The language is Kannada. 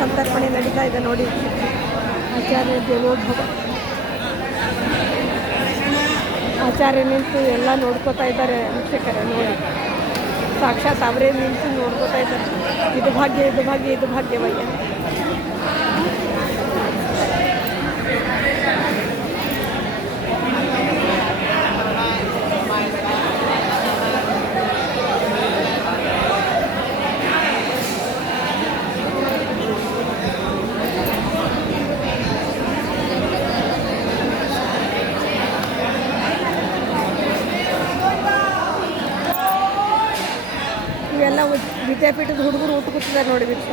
ಸಂತರ್ಪಣೆ ನಡೀತಾ ಇದೆ ನೋಡಿ. ಆಚಾರ್ಯ ದೇವೋಭವ ಆಚಾರ್ಯ ನಿಂತು ಎಲ್ಲ ನೋಡ್ಕೋತಾ ಇದ್ದಾರೆ. ವೀಕ್ಷಕರೇ ನೋಡಿ, ಸಾಕ್ಷಾತ್ ಅವರೇ ನಿಂತು ನೋಡ್ಕೋತಾ ಇದ್ದಾರೆ. ಇದು ಭಾಗ್ಯ, ಇದು ಭಾಗ್ಯ, ಇದು ಭಾಗ್ಯವಯ್ಯ. ಇವೆಲ್ಲ ವಿದ್ಯಾಪೀಠದ ಹುಡುಗರು ಊಟ ಕೂತಿದ್ದಾರೆ ನೋಡಿ ವೀಕ್ಷ.